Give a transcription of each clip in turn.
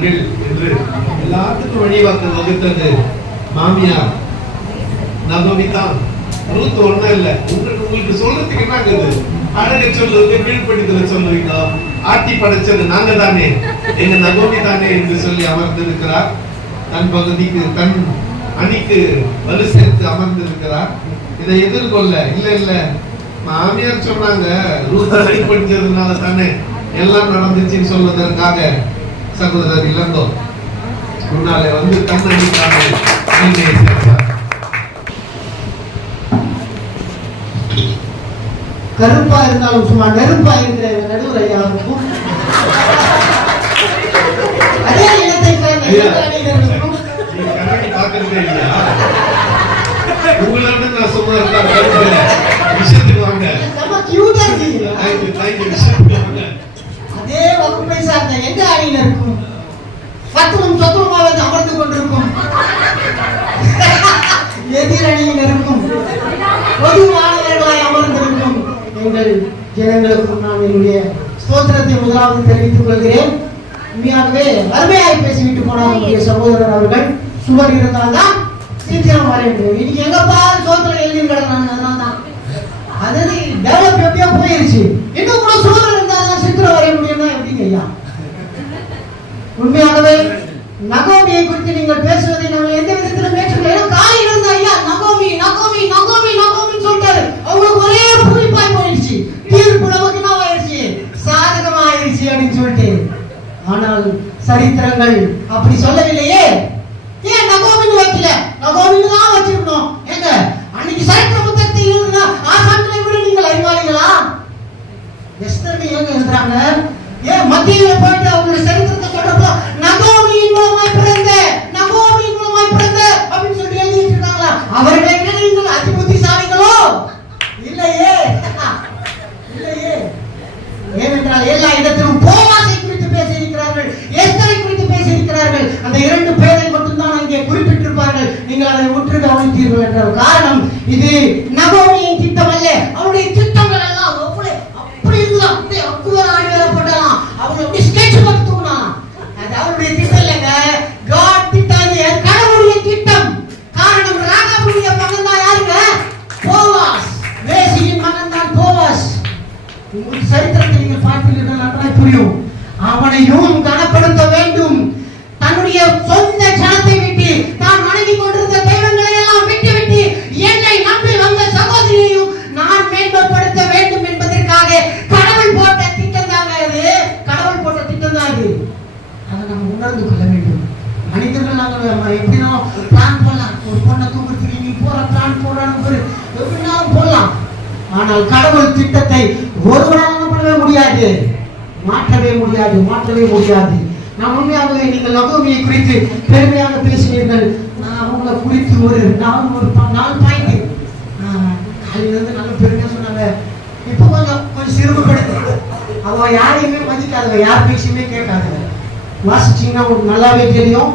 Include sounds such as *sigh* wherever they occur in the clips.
என்று எல்லாத்துக்கும் வழிவாக்கம் வகுத்தது மாமியார். நகோமி தான் ஒண்ணும் இல்ல. உங்களுக்கு உங்களுக்கு சொல்றதுக்கு என்ன இருக்குது அழகை சொல்றது கீழ்ப்படுத்தல சொல்லுவீங்க ஆட்டி படைச்சது நாங்க தானே எங்க நகோமி தானே என்று சொல்லி அமர்ந்திருக்கிறார். தன் பகுதிக்கு தன் அணிக்கு வலு சேர்த்து அமர்ந்திருக்கிறார். இதை எதிர்கொள்ள இல்ல இல்ல. மாமியார் சொன்னாங்க ரூத் படிச்சதுனால தானே எல்லாம் நடந்துச்சுன்னு சொல்வதற்காக. சகோதரர் இளங்கோ முன்னாலே வந்து தன்னடிக்காக நீங்க சேர்த்தார் கருப்பா இருந்தாலும் சும்மா நெருப்பா இருக்கிற நடுவர் ஐயாவுக்கும் அதே இடத்தை சேர்ந்த ஐயா, இளைஞர்களுக்கும் நீங்க கண்ணாடி பார்க்கறதே இல்லையா? உங்களோட நான். விஷயத்துக்கு வாங்க. you. விஷயத்துக்கு வாங்க. அதே வகுப்பை சார்ந்த எந்த அணியினருக்கும் பத்துவும் சொத்துவமாவது அமர்ந்து கொண்டிருக்கும். எதிர் அணியினருக்கும் பொது மாணவர்களாய் அமர்ந்திருக்கும். எங்கள் ஜனங்களுக்கு நான் என்னுடைய ஸ்தோத்திரத்தை முதலாவது தெரிவித்துக் கொள்கிறேன். உண்மையாகவே வறுமையாய் பேசிவிட்டு போனார் நம்முடைய சகோதரர் அவர்கள். சுவர் இருந்தால்தான் சீக்கிரம் வரையும் இன்னைக்கு எங்க பாரு சோத்திரம் எழுதி கிடந்தாங்க அதனால தான் அதாவது டெவலப் எப்பயோ போயிருச்சு. இன்னும் கூட சுவர் சித்திரம் வரைய முடியும்னா எப்படிங்க ஐயா. உண்மையாகவே நகோமியை குறித்து நீங்கள் பேசுவதை நம்ம எந்த விதத்திலும் ஏற்றுக்கொள்ள காலை இருந்த ஐயா நகோமி நகோமி நகோமி நகோமின்னு சொல்லிட்டாரு. அவங்களுக்கு ஒரே புரிப்பாய் போயிடுச்சு. தீர்ப்பு நமக்கு என்ன ஆயிடுச்சு? சாதகமா ஆயிடுச்சு அப்படின்னு சொல்லிட்டு. ஆனால் சரித்திரங்கள் அப்படி சொல்லவில்லையே. ஏன் நகோமின்னு வைக்கல? ஏங்க ஏன் மத்தியில போயிட்டு அவங்களுடைய சரித்திரத்தை சொல்றப்போ நகோமியின் மூலமாய் பிறந்த நகோமியின் மூலமாய் பிறந்த அப்படின்னு சொல்லி எழுதிட்டு இருக்காங்களா? அவர்களை விட நீங்கள் அதி புத்திசாலிகளோ இல்லையே. இல்லையே. ஏனென்றால் எல்லா இடத்திலும் போவாசை குறித்து பேசியிருக்கிறார்கள் எஸ்தரை குறித்து பேசியிருக்கிறார்கள். அந்த இரண்டு பேரை மட்டும்தான் அங்கே குறிப்பிட்டிருப்பார்கள். நீங்கள் அதை உற்று கவனித்தீர்கள் என்ற காரணம் இது நகோமியின் திட்டம் அல்ல அவருடைய திட்டங்கள் எல்லாம் அப்படி அப்படி இருந்தது அப்படியே அக்குவர் ஆடி வரப்படலாம் அவங்க அப்படி ஸ்கெட்ச் போட்டு தூங்கலாம் அது அவருடைய திட்டம் இல்லைங்க காட் திட்டம் இது கடவுளுடைய திட்டம் காரணம் ராகாவுடைய மகன் தான் யாருங்க போவாஸ் வேசியின் மகன் தான் போவாஸ் உங்களுக்கு சரித்திரத்தை நீங்கள் பார்த்தீர்கள் நன்றாய் புரியும் அவனையும் கனப்படுத்த வேண்டும் தன்னுடைய சொந்த ஜனத்தை விட்டு தான் வணங்கி கொண்டிருந்த தெய்வங்களை எல்லாம் விட்டு விட்டு என்னை நம்பி வந்த சகோதரியையும் நான் மேம்படுத்த வேண்டும் என்பதற்காக கடவுள் போட்ட திட்டம் தாங்க அது கடவுள் போட்ட திட்டம் தான் அது அதை நம்ம உணர்ந்து கொள்ள வேண்டும் எப்படின்னா எப்படினா பிளான் பண்ணலாம். ஒரு பொண்ணை தூக்குறதுக்கு நீ போற பிளான் போடான்னு ஒரு எப்படினாலும் போடலாம். ஆனால் கடவுள் திட்டத்தை ஒருவராலும் பண்ணவே முடியாது. மாற்றவே முடியாது மாற்றவே முடியாது. நான் உண்மையாகவே நீங்கள் லகோமியை குறித்து பெருமையாக பேசினீர்கள் நான் அவங்கள குறித்து ஒரு நாலு ஒரு ப- நாலு பாயிண்ட் காலையில நல்ல பெருமையாக சொன்னாங்க. இப்போ கொஞ்சம் கொஞ்சம் சிறுமப்படுத்து. அவள் யாரையுமே மதிக்காதவ யார் பேசியுமே கேட்காதவ. வாசிச்சீங்கன்னா உங்களுக்கு நல்லாவே தெரியும்.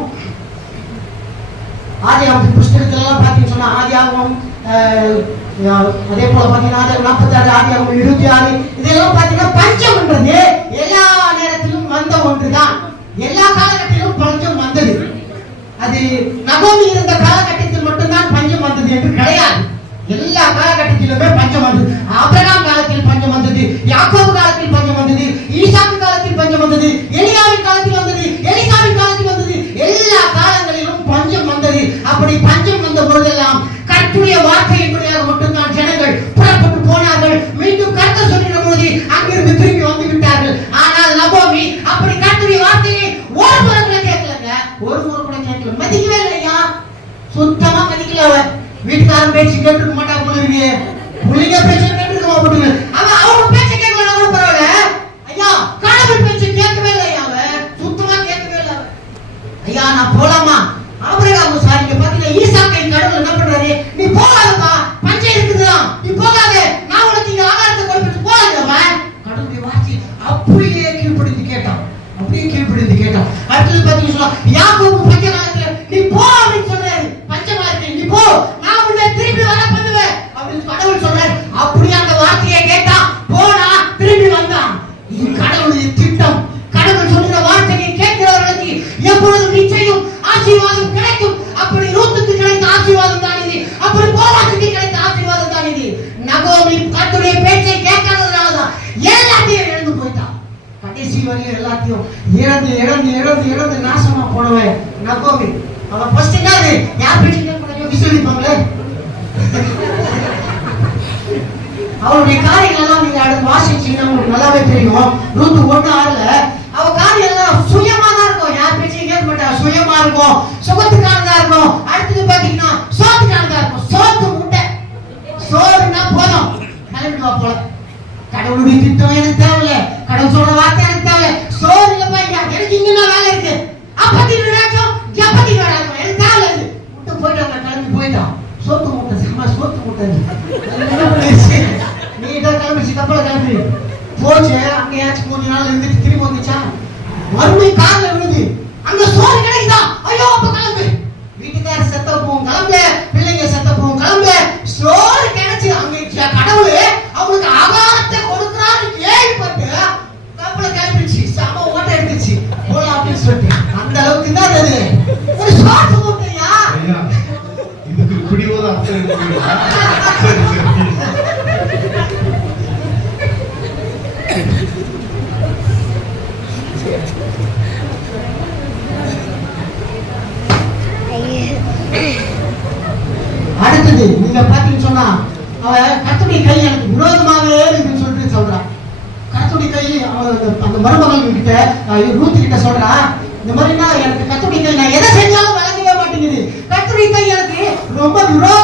ஆதி புஸ்தகத்துல எல்லாம் பார்த்தீங்கன்னு சொன்னால் ஆதி அஹ், அதே போல பார்த்தீங்கன்னா நாற்பத்தி ஆறு ஆதி ஆதியாகமம் இருபத்தி ஆறு இதெல்லாம் பார்த்தீங்கன்னா பஞ்சம்ன்றது எல்லா நேரத்திலும் வந்த ஒன்றுதான். எல்லா காலகட்டத்திலும் பஞ்சம் வந்தது. அது நகோமி இருந்த காலகட்டத்தில் மட்டும்தான் பஞ்சம் வந்தது என்று கிடையாது. எல்லா காலகட்டத்திலுமே பஞ்சம் வந்தது. ஆபிரகாம் காலத்தில் பஞ்சம் வந்தது. யாக்கோபு காலத்தில் பஞ்சம் வந்தது. ஈசாக்கு காலத்தில் பஞ்சம் வந்தது. எலியாவின் காலத்தில் வந்தது. எலிசாவின் காலத்தில் வந்தது. எல்லா காலங்களிலும் அப்படி பஞ்சம் வந்த பொழுதெல்லாம் கர்த்தருடைய வார்த்தையின்படியாக மட்டும்தான் ஜனங்கள் புறப்பட்டு போனார்கள். மீண்டும் கர்த்தர் சொல்லின பொழுது அங்கிருந்து திரும்பி வந்து விட்டார்கள் ஆனால் நபோமி அப்படி கற்றுடைய வார்த்தையை ஒரு முறை கூட கேட்கலங்க. ஒரு முறை கூட கேட்கல. மதிக்கவே இல்லையா சுத்தமா மதிக்கல அவ வீட்டுக்காரன் பேச்சு கேட்டுக்க மாட்டா புள்ளிங்க புள்ளிங்க பேச்சு கேட்டுக்க மாட்டாங்க அவ அவங்க பேச்ச கேட்கல கூட பரவாயில்ல ஐயா கடவுள் பேச்சு கேட்கவே இல்லையா அவ சுத்தமா கேட்கவே இல்லை அவ ஐயா நான் போலாமா ஆபிரகாம் சார் இங்க பாத்தீங்கன்னா ஈசாக்கை கடவுள் என்ன பண்றாரு நீ போகாதப்பா பஞ்சம் இருக்குதுதான் நீ போகாத நான் உனக்கு இங்க ஆகாரத்தை கொடுத்துட்டு போகாதவா கடவுளுடைய வார்த்தை அப்படியே கீழ்ப்படுத்தி கேட்டான். அப்படியே கீழ்ப்படுத்தி கேட்டான். அடுத்தது பாத்தீங்கன்னா சொன்னா, யாக்கோபு பஞ்ச இழந்து இழந்து இழந்து நாசமா போனவன் நகோமி அவன் ஃபர்ஸ்ட் என்னது யார் பேச்சு கேட்கணும் அவருடைய காரியங்கள் எல்லாம் நீங்க அடுத்து வாசிச்சீங்கன்னா உங்களுக்கு நல்லாவே தெரியும். நூத்து ஒண்ணு ஆறுல அவ காரியம் எல்லாம் சுயமா தான் இருக்கும். யார் பேச்சையும் கேட்க மாட்டா. சுயமா இருக்கும். சுகத்துக்கானதா இருக்கும். அடுத்தது பாத்தீங்கன்னா சோத்துக்கானதா இருக்கும். சோத்து முட்டை. சோறுனா போதும். கிளம்பிட்டு போல. கடவுளுடைய திட்டம் எனக்கு தேவையில்ல. கடவுள் சொல்ற வார்த்தை எனக்கு தேவையில்ல. சோறு இல்லப்பா எனக்கு இங்க வேலை இருக்கு. அப்பத்தி விடாச்சும் ஜப்பத்தி விடாச்சும் எனக்கு தேவையில்ல இது முட்டை போயிட்டாங்க கிளம்பி போயிட்டான் சோத்து முட்டை செம்ம சோத்து முட்டை நீட்டா கிளம்பிச்சு கப்பல கிளம்பி. போச்சு அங்கேயாச்சும் கொஞ்ச நாள் இருந்துட்டு திரும்பி வந்துச்சா? மறுபடி கார்ல விழுது. அங்க சோறு கிடைக்குதா? ஐயோ அப்ப கிளம்பு. வீட்டுக்கார செத்த போகும் கிளம்பு பிள்ளைங்க செத்த போகும் கிளம்பு சோறு கிடைச்சு அங்க க- கடவுள் அவங்களுக்கு ஆகாரத்தை கொடுக்குறான்னு கேள்விப்பட்டு கப்பல கிளம்பிச்சு செம ஓட்ட எடுத்துச்சு போலாம் அப்படின்னு சொல்லிட்டு அந்த அளவுக்கு தான் அது ஒரு சோறு மூட்டையா ஐயா இதுக்கு சரி சரி அடுத்தது நீங்க பாத்தீங்கன்னு சொன்னா அவ கத்துடைய கை எனக்கு விரோதமாவே இருக்குன்னு சொல்லிட்டு சொல்றான் கத்துடைய கை அந்த- மருமகள் கிட்ட ரூத்து கிட்ட சொல்றா இந்த மாதிரினா எனக்கு கத்துடைய கை நான் எதை செஞ்சாலும் வழங்கவே மாட்டேங்குது. கத்துடைய கை எனக்கு ரொம்ப விரோதமானதுதான்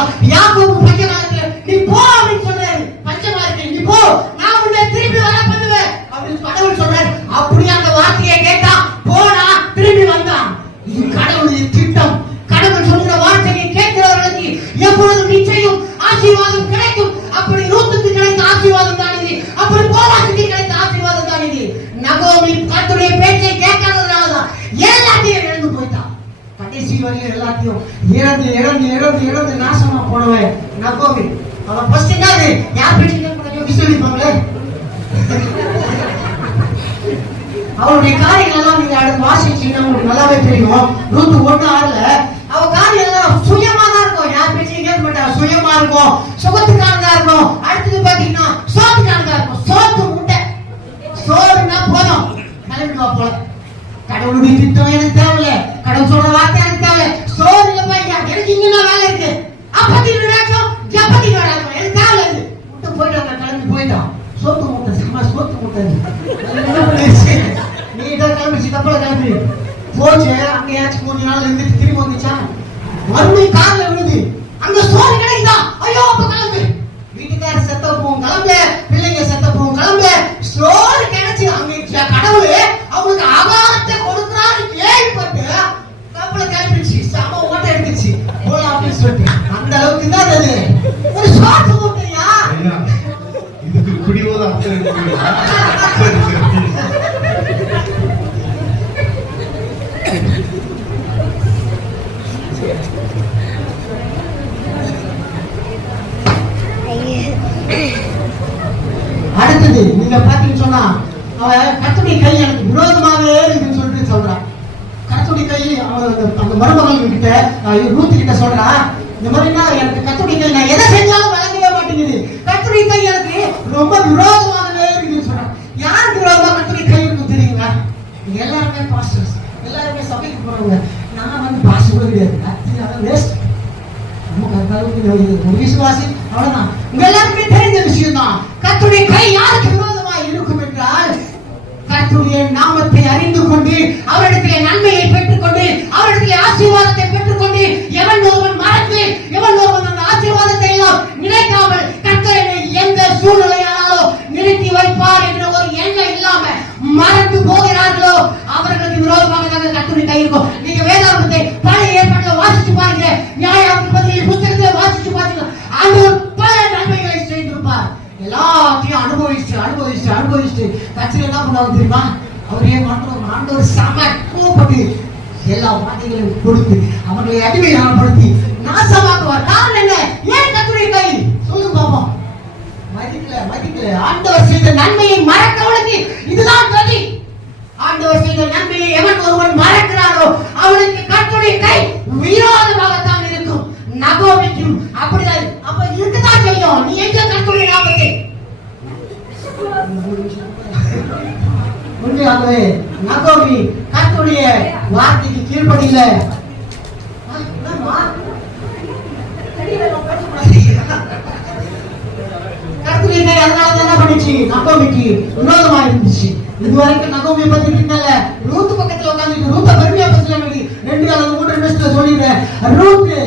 அடுத்தது பாத்தீங்கன்னு சொன்னா யாக்கோபு பஞ்ச காலத்துல நீ போ அப்படின்னு சொல்றாரு பஞ்சமா இருக்கு நீ போ நான் உன்னை திருப்பி வர பண்ணுவேன் அப்படின்னு கடவுள் சொல்றாரு அப்படியே அந்த வார்த்தையை கேட்டான் போனா திரும்பி வந்தான் இது கடவுளுடைய திட்டம் கடவுள் சொல்ற வார்த்தையை கேட்கிறவர்களுக்கு எப்பொழுதும் நிச்சயம் ஆசீர்வாதம் கிடைக்கும் அப்படி ரூத்துக்கு கிடைத்த ஆசீர்வாதம் தான் இது அப்படி போவாசுக்கு கிடைத்த ஆசீர்வாதம் தான் இது நகோமி கர்த்தருடைய பேச்சை கேட்காததுனாலதான் எல்லாத்தையும் இழந்து போயிட்டான் கடைசி வரையும் எல்லாத்தையும் இழந்து இழந்து இழந்து இழந்து நாசமா போனவன் நகோமி அவன் ஃபர்ஸ்ட் என்னது யார் பேச்சு கேட்கணும் விசுவலிப்பாங்களே அவருடைய காரியங்கள் எல்லாம் நீங்க அடுத்து வாசிச்சீங்கன்னா உங்களுக்கு நல்லாவே தெரியும். நூத்து ஒண்ணு ஆறுல அவ காரியம் எல்லாம் சுயமா தான் இருக்கும். யார் பேச்சு கேட்க மாட்டா. சுயமா இருக்கும். சுகத்துக்கானதா இருக்கும். அடுத்தது பாத்தீங்கன்னா சோத்துக்கானதா இருக்கும். சோத்து முட்டை. சோறுனா போதும். கிளம்பிட்டு போல. கடவுளுடைய திட்டம் எனக்கு தேவையில்ல. கடவுள் சொல்ற வார்த்தை எனக்கு தேவை சோறு இல்லப்பா எனக்கு இங்கன்னா வேலை இருக்கு. அப்பத்தி விடாச்சும் ஜப்பத்தி விடாச்சும் எனக்கு தேவையில்ல இருக்கு முட்டை போயிட்டு கிளம்பி போயிட்டான். சோத்து முட்டை. சும்மா சோத்து முட்டை. என்ன பண்ணிடுச்சு நீட்டா கிளம்பிச்சு கப்பல கிளம்பி. போச்சு அங்கேயாச்சும் கொஞ்ச நாள் இருந்துட்டு திரும்பி வந்துச்சா? மறுபடி கார்ல விழுது அங்க சோறு கிடைக்குதா? ஐயோ அப்ப கிளம்பு. வீட்டுக்கார செத்த போகும் கிளம்பு. பிள்ளைங்க செத்த போகும் கிளம்பு. சோறு கிடைச்சு அங்க கடவுள்? அவங்களுக்கு ஆகாரத்தை கொடுக்குறான்னு கேள்விப்பட்டு கப்பல கிளம்பிச்சு செம ஓட்ட எடுத்துச்சு. போலாம் அப்படின்னு சொல்லிட்டு. அந்த அளவுக்கு தான் அது. ஒரு சோறு மூட்டையா ஐயா இதுக்கு குடிவோத அர்த்தம் *laughs* இருக்குங்களா? சரி சரி அடுத்தது நீங்க பாத்தீங்கன்னு சொன்னா அவன் கத்துடைய கை எனக்கு விரோதமாவே இருக்குன்னு சொல்லிட்டு சொல்றான் கத்துடைய கை அவன் அந்த- மருமகள் கிட்ட ரூத்து கிட்ட சொல்றான் இந்த மாதிரினா எனக்கு கத்துடைய கை நான் எதை செஞ்சாலும் வழங்கவே மாட்டேங்குது. கத்துடைய கை எனக்கு ரொம்ப விரோதமாகவே இருக்குன்னு சொல்றான் யாருக்கு விரோதமா கத்துடைய கை இருக்கும் தெரியுங்களா? எல்லாருமே பாஸ்டர்ஸ் எல்லாருமே சபைக்கு போறவங்க. நான் வந்து பாஸ்டர் கிடையாது. வேஸ்ட் நமக்கு அந்த அளவுக்கு ஒரு விசுவாசி அவ்வளவுதான். உங்க எல்லாருக்குமே தெரிஞ்ச விஷயம் தான் கத்துடைய கை யாருக்கு விரோதமா இருக்கும் என்றால் கத்துடைய நாமத்தை அறிந்து கொண்டு அவரிடத்திலே நன்மையை பெற்றுக்கொண்டு அவரிடத்திலே ஆசீர்வாதத்தை பெற்றுக்கொண்டு எவன் ஒருவன் மறந்து எவன் ஒருவன் அந்த ஆசீர்வாதத்தை எல்லாம் நினைக்காமல் கர்த்தர் என்னை எந்த சூழ்நிலையானாலும் நிறுத்தி வைப்பார் என்ற ஒரு எண்ணம் இல்லாம மறந்து போகிறார்களோ அவர்களுக்கு விரோதமாக நாங்கள் கத்துடைய கை இருக்கும். நீங்க வேதாரத்தை பழைய ஏற்பாட்டில் வாசிச்சு பாருங்க. நியாயாதிபதி புத்தகத்தை வாசிச்சு பாருங்க. ஆண்டவர் பல நன்மைகளை செய்திருப்பார். எல்லாத்தையும் அனுபவிச்சு அனுபவிச்சு அனுபவிச்சு கட்சியில் என்ன பண்ணுவாங்க தெரியுமா? அவர் ஏன் மாற்றம் ஆண்டவர் சம கோபப்பட்டு எல்லா வார்த்தைகளையும் கொடுத்து அவர்களை அடிமையானப்படுத்தி நாசமாக்குவார். காரணம் என்ன? ஏன் கத்துடைய கை? சொல்லுங்க பாப்போம். மதிக்கல மதிக்கல. ஆண்டவர் செய்த நன்மையை மறக்கவனுக்கு இதுதான் கதி. ஆண்டவர் செய்த நன்மையை எவன் ஒருவன் மறக்கிறாரோ அவனுக்கு கர்த்தருடைய கை விரோதமாகத்தான் இருக்கும். நகோமிக்கும். தெரியும் நீ எங்க கத்துரை ஆபத்து ஒன்றாகவே நகோமி கத்துடைய வார்த்தைக்கு கீழ்படியில கத்துடைய அதனால என்ன பண்ணிச்சு நகோமிக்கு விரோதமா இருந்துச்சு இது வரைக்கும் நகோமி பத்தி பின்னால ரூத்து பக்கத்துல உட்காந்துட்டு ரூத்த பெருமையா பத்தி ரெண்டு அளவு மூன்று நிமிஷத்துல சொல்லிடுறேன். ரூத்து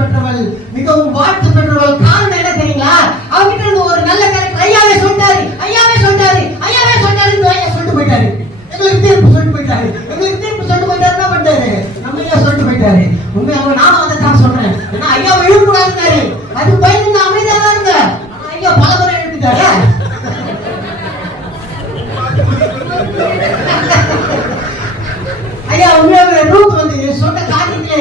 பெற்றவள் மிகவும் வாழ்த்து பெற்றவள் காரணம் என்ன தெரியுங்களா? அவகிட்ட இருந்து ஒரு நல்ல கருத்து ஐயாவே சொல்லிட்டாரு ஐயாவே சொல்லிட்டாரு ஐயாவே சொல்லிட்டாரு ஐயா சொல்லிட்டு போயிட்டாரு. எங்களுக்கு தீர்ப்பு சொல்லிட்டு போயிட்டாரு. எங்களுக்கு தீர்ப்பு சொல்லிட்டு போயிட்டாரு என்ன பண்ணிட்டாரு நம்ம ஐயா சொல்லிட்டு போயிட்டாரு. உண்மையாக நானும் அதை தான் சொல்றேன். ஏன்னா ஐயா விழுக்கூடாதுன்னாரு அது பயந்து அமைதியா தான் இருந்தேன். ஐயா பல முறை எழுப்பிட்டாரு. ஐயா உண்மையாவே ரூப் வந்து சொன்ன காரியத்திலே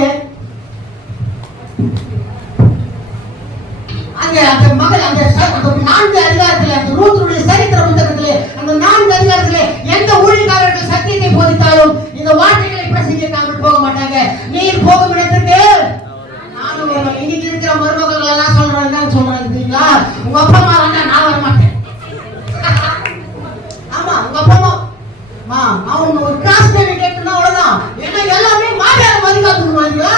நான்கு அதிகாரத்திலே அந்த ரூத்துடைய சரித்திர புத்தகத்திலே அந்த நான்கு அதிகாரத்திலே எந்த ஊழியக்காரர்கள் சத்தியத்தை போதித்தாலும் இந்த வார்த்தைகளை பிரசங்கிக்காமல் போக மாட்டாங்க. நீர் போகும் இடத்துக்கு நானும் வருவேன் இன்னைக்கு இருக்கிற மருமகள் எல்லாம் சொல்றாங்க சொல்றாங்க தெரியுங்களா? உங்க அப்பா அம்மா நான் வர மாட்டேன். *laughs* ஆமா உங்க அப்பா அம்மா. மா நான் ஒரு கிளாஸ் பேபி கேட்டுனா அவ்வளவுதான். ஏன்னா எல்லாமே மாமியார் மதிக்காதுங்களா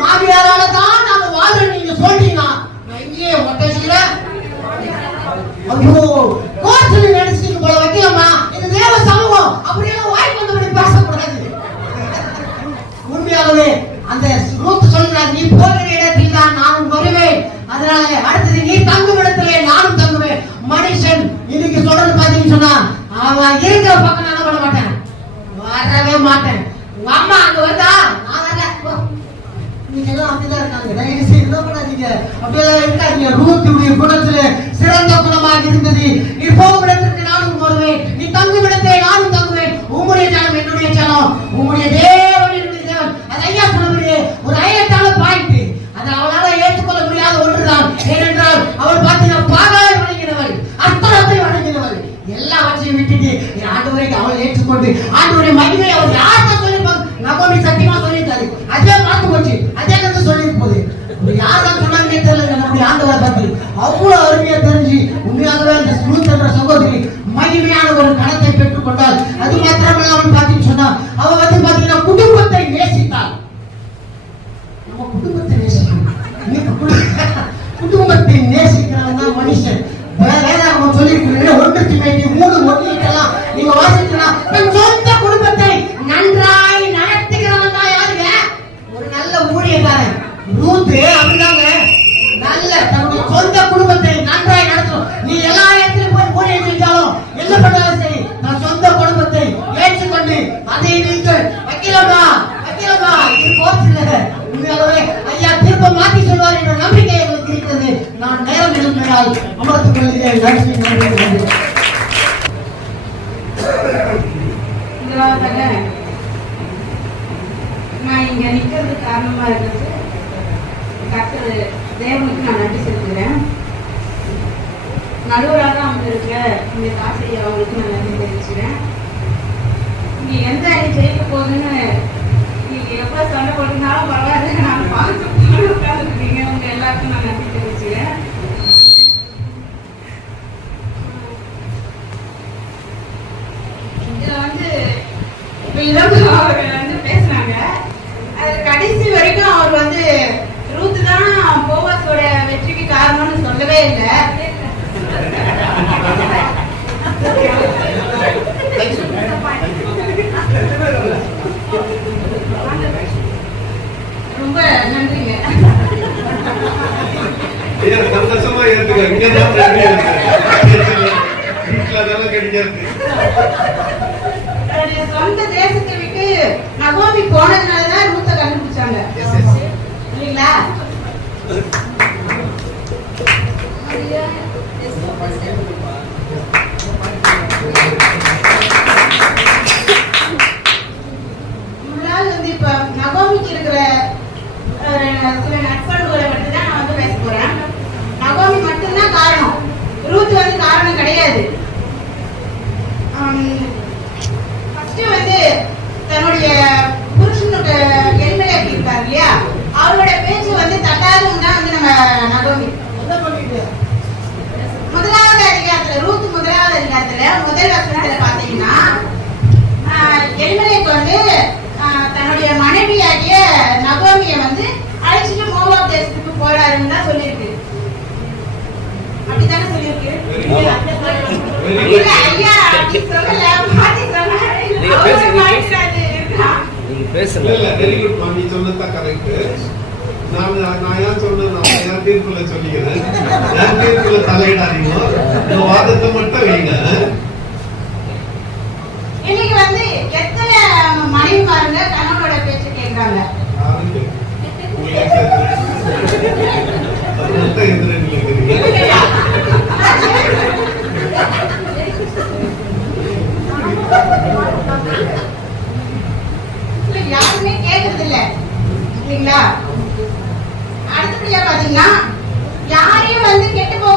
மாமியாரால தான் நாங்க வாழ்றோம் நீங்க சொல்றீங்கன்னா நான் இங்கேயே ஒட்ட வச்சுக்கிறேன் ஐயோ கோர்ட்ல நடிச்சிட்டு போல வைக்கலாமா இது தேவ சமூகம் அப்படியெல்லாம் வாய் வந்தபடி பேசக்கூடாது. உண்மையாகவே அந்த ரூத் சொல்கிறார் நீ போகிற இடத்தில் தான் நானும் வருவேன். அதனால அடுத்தது நீ தங்கும் இடத்திலே நானும் தங்குவேன். மனுஷன் இன்னைக்கு சொல்றது பாத்தீங்கன்னு சொன்னா அவன் இருக்கிற பக்கம் நான் என்ன மாட்டேன்? வரவே மாட்டேன். உங்க அம்மா அங்க வந்தா நீங்க எல்லாம் அப்படிதான் இருக்காங்க. தயவு செய்து என்ன பண்ணாதீங்க அப்படியெல்லாம் இருக்காதீங்க. ரூத்துடைய குணத்துல சிறந்த குணமாக இருந்தது. நீ போகும் இடத்திற்கு நானும் வருவேன் நீ தங்கும் இடத்தை நானும் தங்குவேன். உங்களுடைய ஜனம் என்னுடைய ஜனம். உங்களுடைய தேவன் என்னுடைய தேவன். அது ஐயா சொன்னபடியே ஒரு ஐயத்தான பாயிண்ட். அது அவளால ஏற்றுக்கொள்ள முடியாத ஒன்றுதான். ஏனென்றால் அவள் பார்த்தீங்கன்னா பாகாலை வணங்கினவள் அர்த்தத்தை வணங்கினவள். எல்லாவற்றையும் விட்டுட்டு என் ஆண்டவரை அவள் ஏற்றுக்கொண்டு ஆண்டவருடைய மகிமை அவர் யார்கிட்ட சொல்லியிருப்பாங்க நகோமி சத்தியமா சொல்லியிருக்காரு. அதே பார்த்து போச்சு. அவ்வளவு அருமையா தெரிஞ்சு உண்மையாகவே அந்த ஸ்ரூத் என்ற சகோதரி மகிமையான ஒரு கணத்தை பெற்றுக்கொண்டால் அது மாத்திரமல்ல அவன் பார்த்தீங்கன்னு சொன்னா அவ வந்து பாத்தீங்கன்னா குடும்பத்தை நேசித்தாள். நம்ம குடும்பத்தை நேசிக்கணும். குடும்பத்தை நேசிக்கிறவன் தான் மனுஷன். வேற அவன் சொல்லியிருக்கிறீங்க ஒன்று திமைக்கு மூணு ஒன்றிட்டெல்லாம் நீங்க வாசிக்கலாம் தன் சொந்த குடும்பத்தை நன்றாய் நடத்துகிறவன் தான் யாருங்க ஒரு நல்ல ஊழியக்காரன் ரூத்து அப்படிதாங்க நல்ல தன்னுடைய சொந்த குடும்பத்தை நன்றாய் நடத்தணும் நீ எல்லா இடத்துலயும் போய் ஊழியம் செஞ்சாலும் என்ன பண்ணாலும் சரி தன் சொந்த குடும்பத்தை ஏற்றுக்கொண்டு அதை நீங்கள் வைக்கலாமா வைக்கலாமா இது கோர்ட்ல உண்மையாகவே ஐயா திரும்ப மாத்தி சொல்வார் என்ற நம்பிக்கை எங்களுக்கு இருக்கிறது. நான் நேரம் எழுப்பினால் அமர்த்துக் கொள்கிறேன். நன்றி நன்றி நான் இங்க நிக்கிறது காரணமா இருக்கிறது. கர்த்தர் தேவனுக்கு நான் நன்றி செலுத்துகிறேன். நடுவராக அவங்க அமர்ந்திருக்க. இந்த காசை அவங்களுக்கு நான் நன்றி தெரிவிச்சுக்கிறேன். இங்க எந்த அணி ஜெயிக்க போகுதுன்னு நீங்க எப்ப சண்டை போட்டீங்கனாலும் பரவாயில்ல. நான் பார்த்து உட்காந்துருக்கீங்க உங்க எல்லாருக்கும் நான் நன்றி தெரிவிச்சுக்கிறேன். இதுல வந்து இப்ப வந்து பேசுனாங்க. அது கடைசி வரைக்கும் அவர் வந்து ரூத் தான் போவாஸோட வெற்றிக்கு காரணம்னு சொல்லவே இல்லை. ரொம்ப நன்றிங்க. சந்தோஷமா ஏத்துக்க. இங்க தான் வீட்டுல அதெல்லாம் கிடைக்காது. சொந்த தேசத்தை விட்டு நகோமி போனதுனால தான் ரூத்தை கண்டுபிடிச்சாங்க. இல்லைங்களா? சில நட்பண்புகளை மட்டும் தான் நான் வந்து பேச போறேன். நகோமி மட்டும்தான் காரணம். ரூத் வந்து காரணம் கிடையாது ஃபர்ஸ்ட் வந்து தன்னுடைய புருஷனுக்கு எலிமெலேட் இருக்கார் இல்லையா அவரோட பேச்சு வந்து தட்டாதுன்னு தான் வந்து நம்ம நகோமி என்ன பண்ணிட்டு முதலாவது Very இல்ல, good. ஐயா, அப்படி சொல்லல. பாட்டி சொன்னாரு. நீங்க பேசுங்க, நீங்க. நீங்க இல்ல பேசல இல்ல வெரி குட் மா நீ சொன்னதான் கரெக்ட் நான் நான் ஏன் சொன்னேன் நான் என் தீர்ப்புல சொல்லிக்கிறேன்? என் தீர்ப்புல தலையிடாதீங்க? இந்த வாதத்தை மட்டும் வைங்க. இன்னைக்கு வந்து எத்தனை மனைவிமாருங்க கணவனோட பேச்சு கேட்கறாங்க? உங்களுக்கே *laughs* மட்டும் எதிரில் இருக்கிறீங்க இல்ல, யாருமே கேட்கறது இல்ல இல்லைங்களா அடுத்தபடியா பாத்தீங்கன்னா யாரையும் வந்து கெட்டு போகணும்னு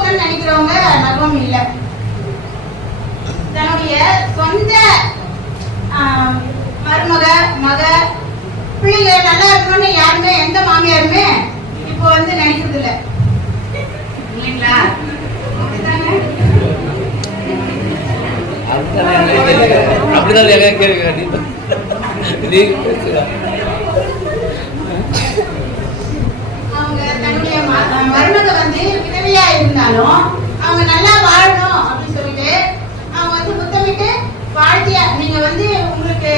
கேட்க நீங்க பேசுங்க அவங்க தன்னுடைய ம- மருமக வந்து விதவையா இருந்தாலும் அவங்க நல்லா வாழணும் அப்படின்னு சொல்லிட்டு அவங்க வந்து முத்தமிட்டு வாழ்த்தியா நீங்க வந்து உங்களுக்கு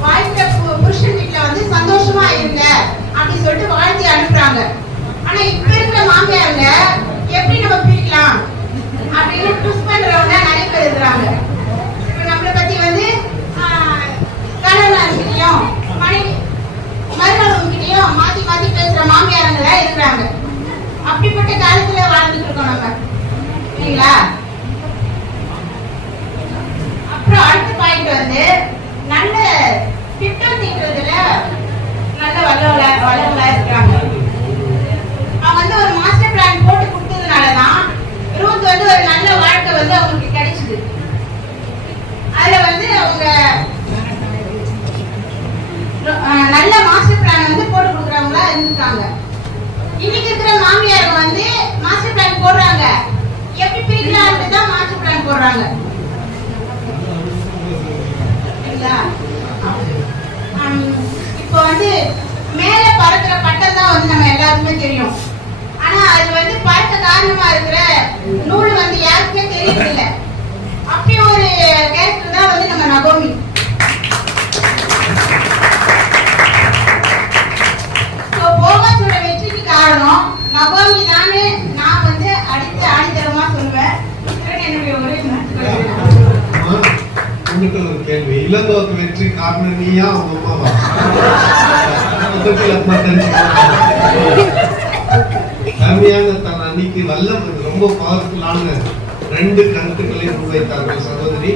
வாழ்க்கை பு- புருஷன் வீட்டுல வந்து சந்தோஷமா இருங்க அப்படின்னு சொல்லிட்டு வாழ்த்தி அனுப்புறாங்க. ஆனா இப்ப இருக்கிற மாமியாருங்க எப்படி நம்ம பிரிக்கலாம் அப்படின்னு ட்விஸ்ட் பண்றவங்க நிறைய பேர் இருக்கிறாங்க இப்ப நம்மளை பத்தி வந்து ஆஹ், கிட்டயும் மனைவி மருமகன்கிட்டயும் மாத்தி மாத்தி பேசுற மாமியாருங்க இருக்கிறாங்க. அப்படிப்பட்ட காலத்துல வாழ்ந்துட்டு இருக்கோம் நம்ம. இல்லைங்களா? அப்புறம் அடுத்த பாயிண்ட் வந்து நல்ல திட்டம் தீட்டுறதுல நல்ல வல்லவளா வல்லவளா இருக்கிறாங்க அவங்க வந்து ஒரு மாஸ்டர் பிளான் போட்டு கொடுத்ததுனாலதான் ரூத் வந்து ஒரு நல்ல வாழ்க்கை வந்து அவங்களுக்கு கிடைச்சது அதுல வந்து அவங்க அஹ், நல்ல மாஸ்டர் பிளான் வந்து போட்டு கொடுக்குறவங்களா இருந்திருக்காங்க இன்னைக்கு இருக்கிற மாமியார் வந்து மாஸ்டர் பிளான் போடுறாங்க எப்படி பிரிக்கலாம்னு தான் போறாங்க இப்போ வந்து மேல பறக்கிற பட்டம் தான் வந்து நம்ம எல்லாருக்குமே தெரியும். ஆனா அது வந்து பறக்க காரணம் நீயா அவங்க அம்மாவா அம்மா தெரிஞ்சுக்கணும். தன் அன்னைக்கு வல்லம் ரொம்ப பவர்ஃபுல்லான ரெண்டு கருத்துக்களை முன்வைத்தார்கள் சகோதரி